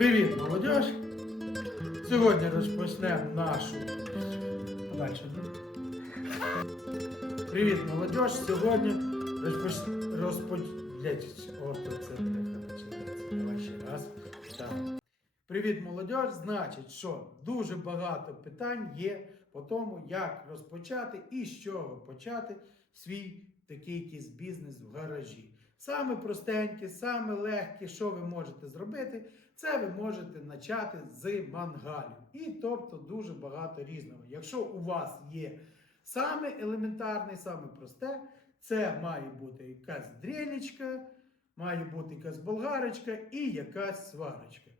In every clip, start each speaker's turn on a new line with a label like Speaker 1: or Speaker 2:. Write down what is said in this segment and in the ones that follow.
Speaker 1: Привіт, молодь! Сьогодні розпочнемо нашу. Подальше. Привіт, молодь! Сьогодні розпоч... розпоч... Блядь, це. Давай ще раз. Так. Привіт, молодь! Значить, що дуже багато питань є по тому, як розпочати і з чого почати свій такий якийсь бізнес в гаражі. Саме простеньке, саме легке, що ви можете зробити, це ви можете почати з мангалів. І тобто дуже багато різного. Якщо у вас є саме елементарне, саме просте, це має бути якась дрелічка, має бути якась болгарочка і якась сварочка.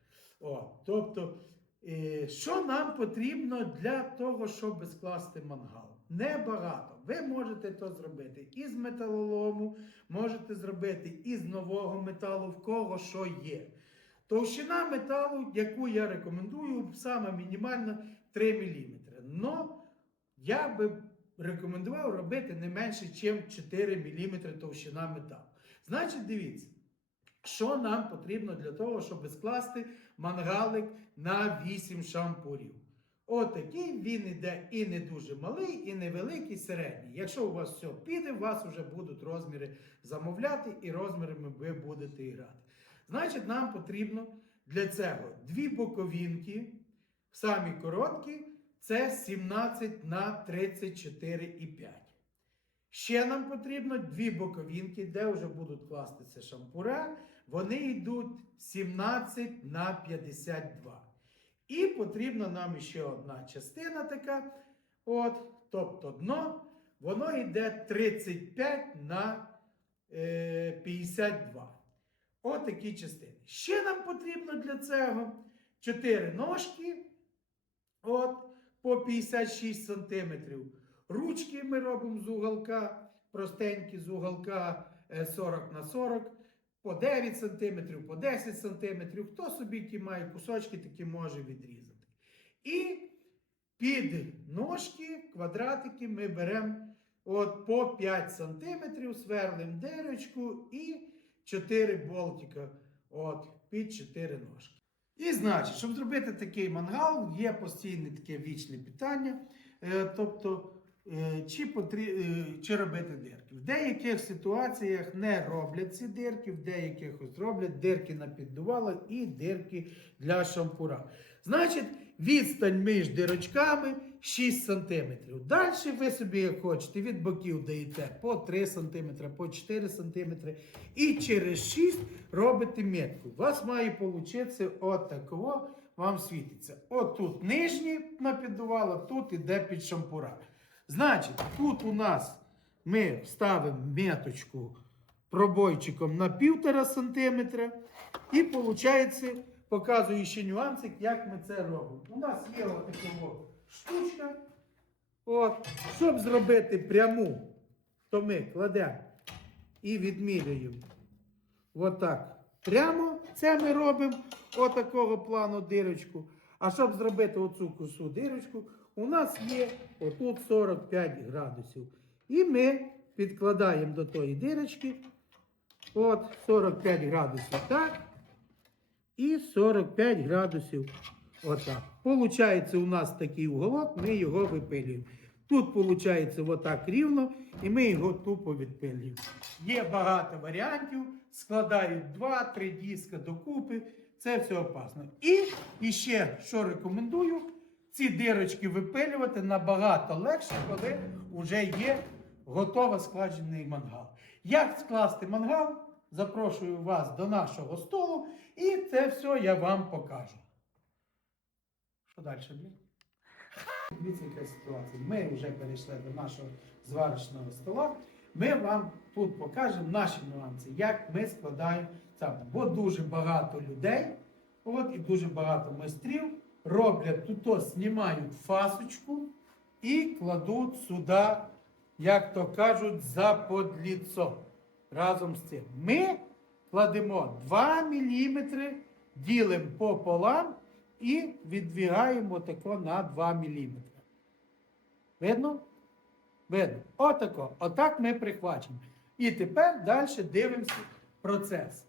Speaker 1: О, тобто, е, що нам потрібно для того, щоб скласти мангал? Небагато. Ви можете то зробити із металолому, можете зробити із нового металу, в кого що є. Товщина металу, яку я рекомендую, саме мінімальна 3 мм. Но я би рекомендував робити не менше, ніж 4 мм товщина металу. Значить, дивіться. Що нам потрібно для того, щоб скласти мангалик на 8 шампурів? Отакий він іде і не дуже малий, і невеликий, середній. Якщо у вас все піде, у вас вже будуть розміри замовляти, і розмірами ви будете грати. Значить, нам потрібно для цього дві боковинки, самі короткі, це 17 на 34,5. Ще нам потрібно дві боковинки, де вже будуть кластися шампура. Вони йдуть 17 на 52. І потрібна нам ще одна частина така. От, тобто дно, воно йде 35 на е, 52. Отакі частини. Ще нам потрібно для цього 4 ножки. От, по 56 сантиметрів. Ручки ми робимо з уголка, простенькі з уголка е, 40 на 40, по 9 см, по 10 см. Хто собі ті має кусочки, такі може відрізати. І під ножки, квадратики ми беремо от по 5 см, сверлимо дирочку і 4 болтика от, під 4 ножки. І значить, щоб зробити такий мангал, є постійне таке вічне питання. Е, тобто, е, чи, потрі... е, чи робити дирки. В деяких ситуаціях не роблять ці дирки, в деяких ось роблять дирки на піддувало і дирки для шампура. Значить, відстань між дирочками 6 см. Далі ви собі, як хочете, від боків даєте по 3 см, по 4 см. І через 6 робите метку. У вас має получитися от такого, вам світиться. От тут нижній на піддувало, тут іде під шампура. Значить, тут у нас ми ставимо меточку пробойчиком на 1,5 см. І виходить, показую ще нюансик, як ми це робимо. У нас є отака от штучка. От, щоб зробити пряму, то ми кладемо і відмірюємо. Отак. Прямо це ми робимо отакого плану дирочку. А щоб зробити оцю косу дирочку, у нас є отут 45 градусів. І ми підкладаємо до тої дирочки. От 45 градусів так. І 45 градусів отак. Получається у нас такий уголок, ми його випилюємо. Тут виходить отак рівно, і ми його тупо відпилюємо. Є багато варіантів, складають 2-3 диска докупи. Це все опасно. І, ще, що рекомендую, ці дирочки випилювати набагато легше, коли вже є готово складений мангал. Як скласти мангал? Запрошую вас до нашого столу, і це все я вам покажу. Що далі, блін? Дивіться, яка ситуація. Ми вже перейшли до нашого зварочного стола. Ми вам тут покажемо наші нюанси, як ми складаємо це. Бо дуже багато людей, от і дуже багато майстрів роблять тут, знімають фасочку і кладуть сюди, як то кажуть, за подліцо. Разом з цим. Ми кладемо 2 мм, ділимо пополам і віддвигаємо тако на 2 мм. Видно? Видно. Отако. Отак ми прихвачимо. І тепер далі дивимося процес.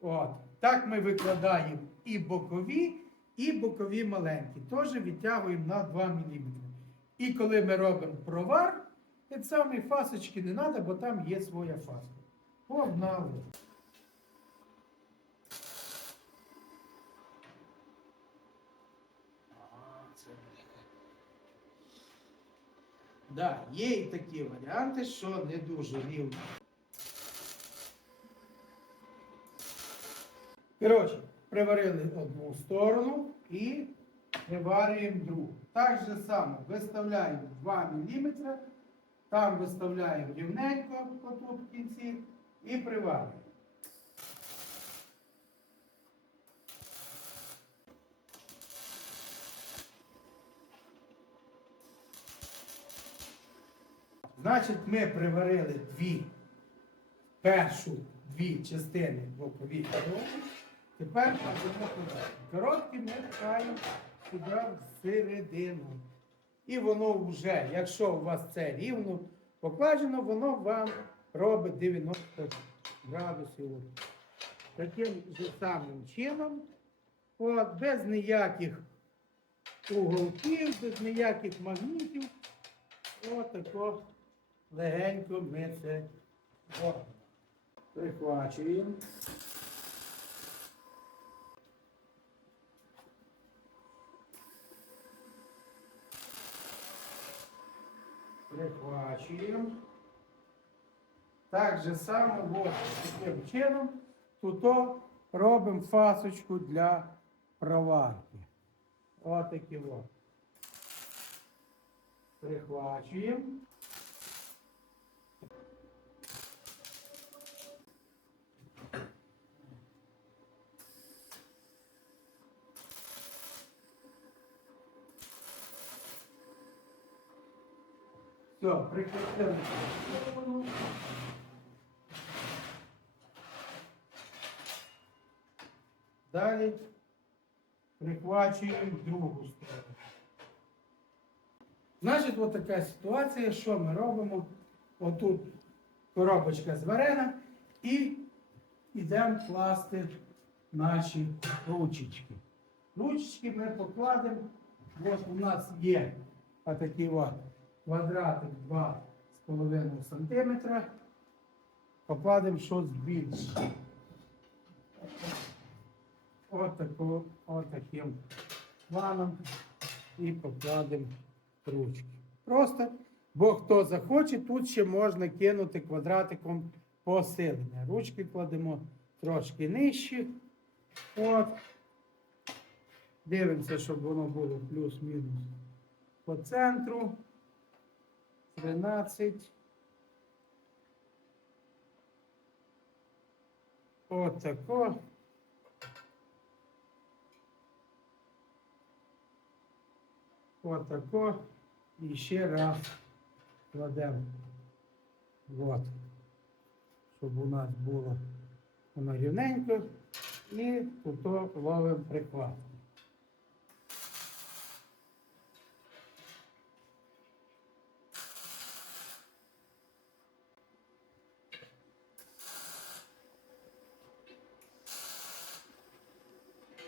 Speaker 1: От. Так ми викладаємо і бокові, і бокові маленькі. Теж відтягуємо на 2 мм. І коли ми робимо провар, те саме фасочки не треба, бо там є своя фаска. Погнали. Да, є і такі варіанти, що не дуже рівно. Коротше, приварили одну сторону і приварюємо другу. Так же само виставляємо 2 мм, там виставляємо рівненько отут в кінці і приварюємо. Значить, ми приварили дві, першу дві частини бокові короткі. Тепер кладемо короткі. Короткі ми пхаємо сюди всередину. І воно вже, якщо у вас це рівно покладено, воно вам робить 90 градусів. Таким же самим чином, от, без ніяких уголків, без ніяких магнітів. Отако легенько ми це робимо. Прихвачуємо. Прихвачуємо. Так же само, от таким чином, тут робимо фасочку для проварки. Отакі от. Прихвачуємо. Прикрутили. сторону. Далі прихвачуємо другу сторону. Значить, от така ситуація, що ми робимо? Отут коробочка зварена і йдемо класти наші ручечки. Ручечки ми покладемо. От у нас є отакий от квадратик 2,5 см. Покладемо щось більше. Отаку, отаким планом і покладемо ручки. Просто, бо хто захоче, тут ще можна кинути квадратиком посилення. Ручки кладемо трошки нижче. От. Дивимося, щоб воно було плюс-мінус по центру. 13. Отако. Отако. І ще раз кладемо. От. Щоб у нас було воно рівненько. І тут ловимо приклад.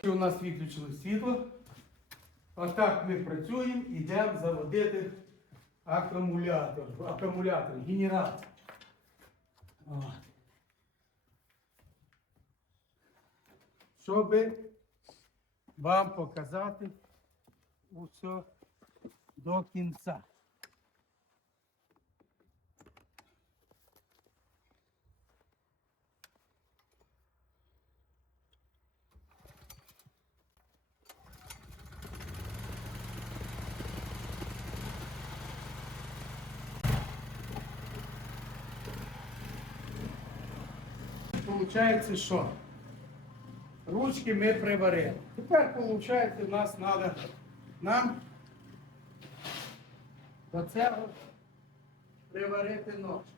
Speaker 1: У нас виключили світло. Отак ми працюємо, йдемо заводити акумулятор, акумулятор, генератор. Щоб вам показати усе до кінця. Получається, що? Ручки ми приварили. Тепер, виходить, у нас треба нам до цього приварити ножки.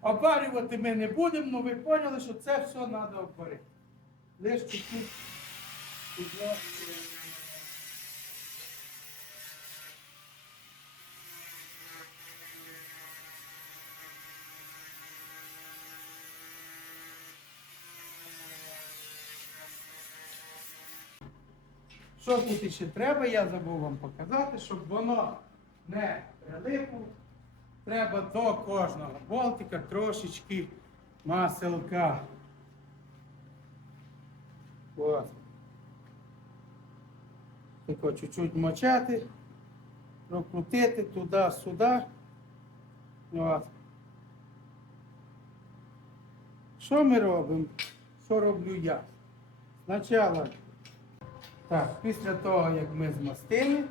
Speaker 1: Обварювати ми не будемо, але ви поняли, що це все треба обварити. Лише чуть-чуть Що тут ще треба, я забув вам показати, щоб воно не прилипло. Треба до кожного болтика трошечки маселка. От. Тако чуть-чуть мочати, прокрутити туди-сюди. Що ми робимо? Що роблю я? Спочатку, так, після того, як ми змастили,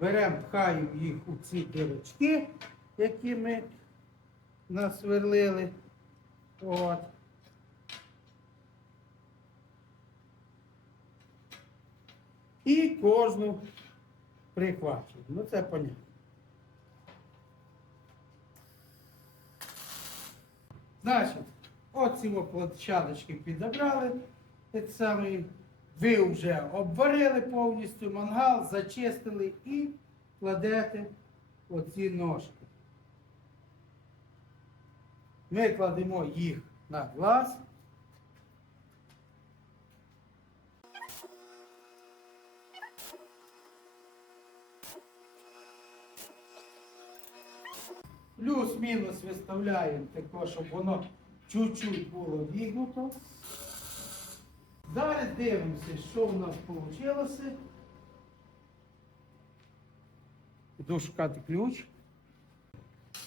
Speaker 1: беремо, пхаємо їх у ці дирочки, які ми насверлили. От. І кожну прихвачуємо. Ну це понятно. Значить, оці о площадочки підібрали. Так самий, ви вже обварили повністю мангал, зачистили і кладете оці ножки. Ми кладемо їх на глаз. Плюс-мінус виставляємо тако, щоб воно чуть-чуть було вігнуто. Далі дивимося, що в нас вийшло. Йду шукати ключ.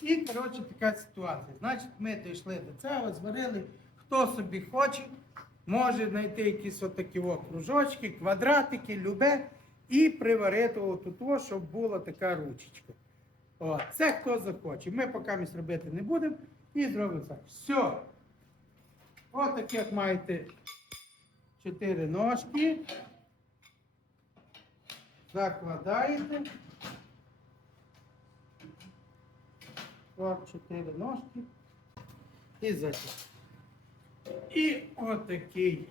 Speaker 1: І, коротше, така ситуація. Значить, ми дійшли до цього, зварили. Хто собі хоче, може знайти якісь отакі кружочки, квадратики, любе, і приварити отут, щоб була така ручечка. О, це хто захоче. Ми поки місь робити не будемо і зробимо так. Все. От такі як маєте чотири ножки. Закладаєте. От чотири ножки. І затягнете. І отакий.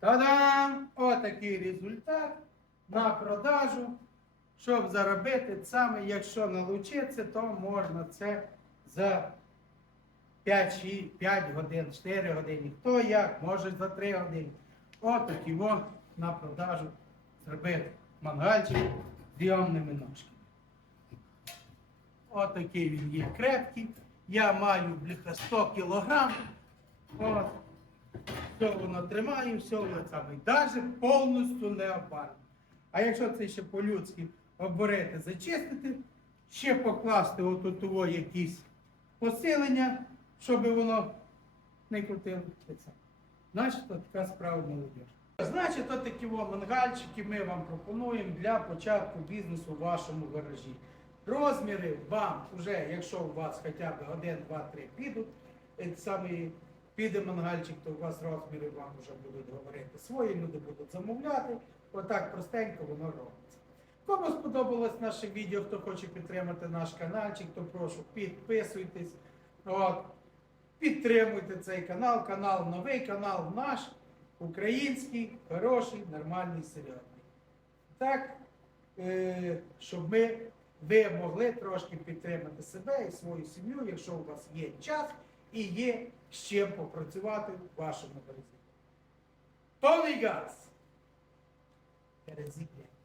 Speaker 1: Та-дам! Отакий результат на продажу. Щоб заробити саме, якщо налучитися, то можна це за 5, 5 годин, 4 години. Хто як, може за 3 години. Отакі во на продажу зробити мангальчик з зйомними ножками. Отакий він є крепкий. Я маю бляха 100 кілограм. От. Все воно тримає, все воно саме. Навіть повністю не опарено. А якщо це ще по-людськи обборити, зачистити, ще покласти отут того якісь посилення, щоб воно не крутило. це. Значить, така справа молодіж. Значить, такі мангальчики ми вам пропонуємо для початку бізнесу в вашому гаражі. Розміри вам вже, якщо у вас хоча б 1, 2, 3 підуть, е, саме піде мангальчик, то у вас розміри вам вже будуть говорити свої, люди будуть замовляти. Отак простенько воно робиться. Кому сподобалось наше відео, хто хоче підтримати наш каналчик, то прошу підписуйтесь. От. Підтримуйте цей канал, канал новий, канал наш, український, хороший, нормальний, серйозний. Так, е, щоб ми, ви могли трошки підтримати себе і свою сім'ю, якщо у вас є час і є з чим попрацювати в вашому магазині. Повний газ! Перезіплення.